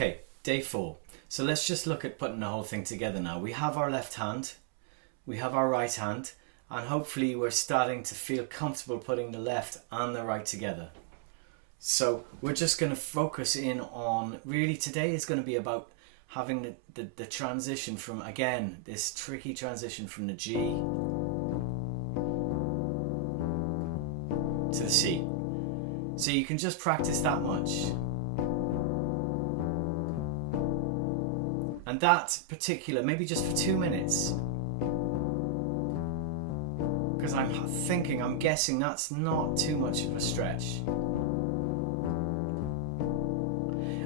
Okay, day 4. So let's just look at putting the whole thing together now. We have our left hand, we have our right hand, and hopefully we're starting to feel comfortable putting the left and the right together. So we're just going to focus in on, really today is going to be about having the transition from, again, this tricky transition from the G to the C. So you can just practice that much. And that particular, maybe just for 2 minutes, because I'm guessing that's not too much of a stretch.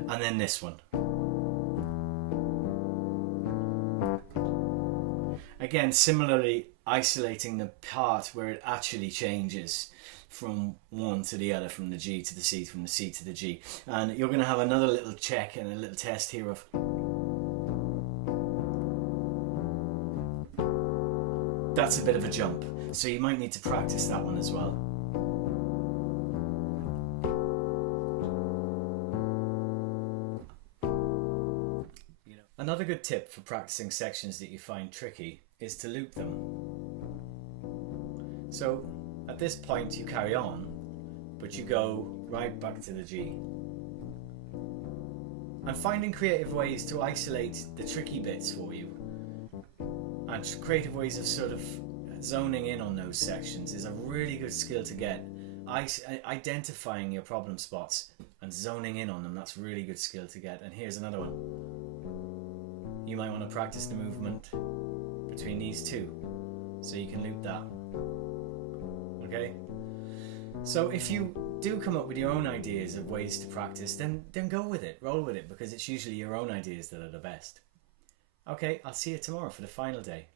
And then this one. Again, similarly, isolating the part where it actually changes from one to the other, from the G to the C, from the C to the G. And you're going to have another little check and a little test here of that's a bit of a jump, so you might need to practice that one as well. Another good tip for practicing sections that you find tricky is to loop them. So at this point you carry on, but you go right back to the G. And finding creative ways to isolate the tricky bits for you, and creative ways of sort of zoning in on those sections, is a really good skill to get. Identifying your problem spots and zoning in on them, that's a really good skill to get. And here's another one. You might want to practice the movement between these two, so you can loop that. Okay? So if you do come up with your own ideas of ways to practice, then go with it, roll with it, because it's usually your own ideas that are the best. Okay, I'll see you tomorrow for the final day.